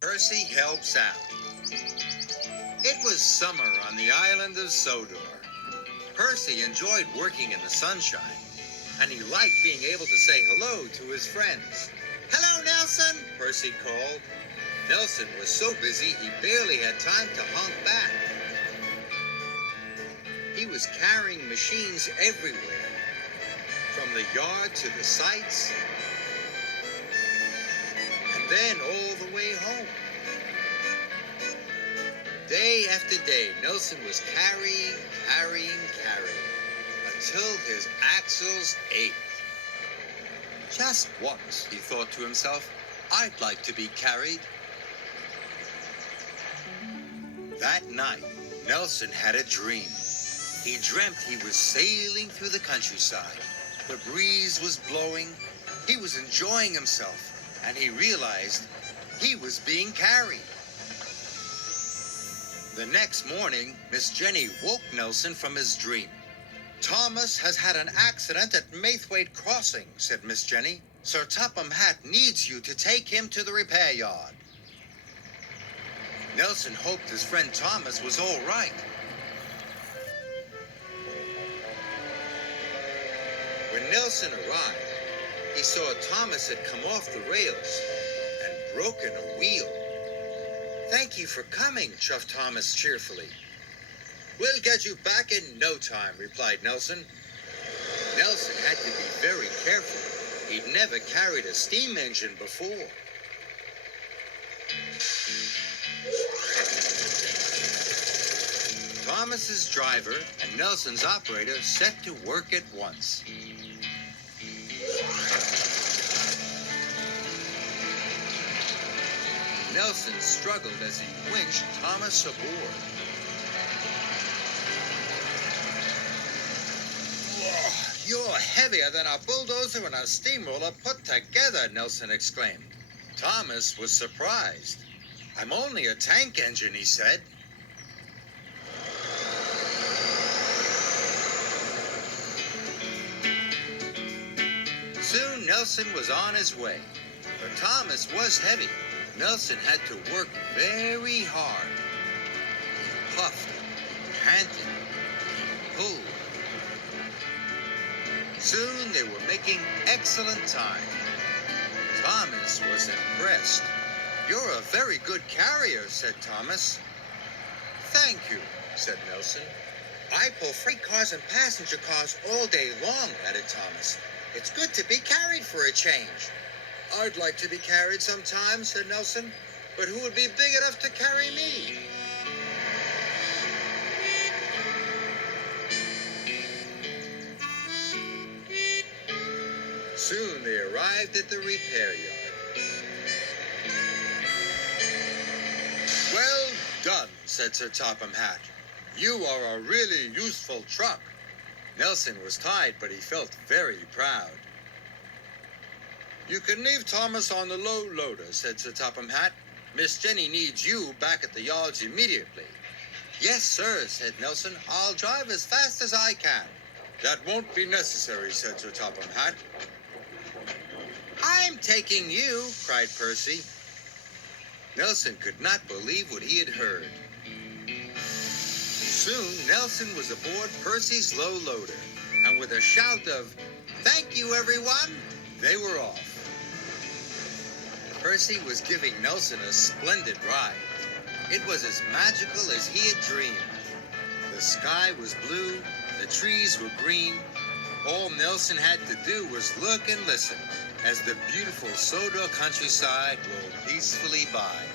Percy Helps Out. It was summer on the island of Sodor. Percy enjoyed working in the sunshine, and he liked being able to say hello to his friends. "Hello, Nelson," Percy called. Nelson was so busy he barely had time to honk back. He was carrying machines everywhere, from the yard to the sites, and then all the way home. Day after day, Nelson was carrying, until his axles ached. Just once, he thought to himself, I'd like to be carried. That night, Nelson had a dream. He dreamt he was sailing through the countryside. The breeze was blowing. He was enjoying himself, and he realized he was being carried. The next morning, Miss Jenny woke Nelson from his dream. "Thomas has had an accident at Maithwaite Crossing," said Miss Jenny. "Sir Topham Hatt needs you to take him to the repair yard." Nelson hoped his friend Thomas was all right. When Nelson arrived, he saw Thomas had come off the rails and broken a wheel. "Thank you for coming," chuffed Thomas cheerfully. "We'll get you back in no time," replied Nelson. Nelson had to be very careful. He'd never carried a steam engine before. Thomas's driver and Nelson's operator set to work at once. Nelson struggled as he winched Thomas aboard. "Whoa, you're heavier than a bulldozer and a steamroller put together," Nelson exclaimed. Thomas was surprised. "I'm only a tank engine," he said. Soon Nelson was on his way, but Thomas was heavy. Nelson had to work very hard. He puffed, panted, pulled. Soon they were making excellent time. Thomas was impressed. "You're a very good carrier," said Thomas. "Thank you," said Nelson. "I pull freight cars and passenger cars all day long," added Thomas. "It's good to be carried for a change." "I'd like to be carried sometimes," said Nelson. "But who would be big enough to carry me?" Soon they arrived at the repair yard. "Well done," said Sir Topham Hatt. "You are a really useful truck." Nelson was tired, but he felt very proud. "You can leave Thomas on the low loader," said Sir Topham Hatt. "Miss Jenny needs you back at the yards immediately." "Yes, sir," said Nelson. "I'll drive as fast as I can." "That won't be necessary," said Sir Topham Hatt. "I'm taking you," cried Percy. Nelson could not believe what he had heard. Soon Nelson was aboard Percy's low loader, and with a shout of, "Thank you, everyone," they were off. Percy was giving Nelson a splendid ride. It was as magical as he had dreamed. The sky was blue, the trees were green. All Nelson had to do was look and listen as the beautiful Sodor countryside rolled peacefully by.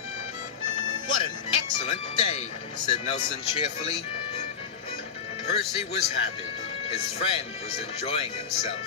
"What an excellent day," said Nelson cheerfully. Percy was happy. His friend was enjoying himself.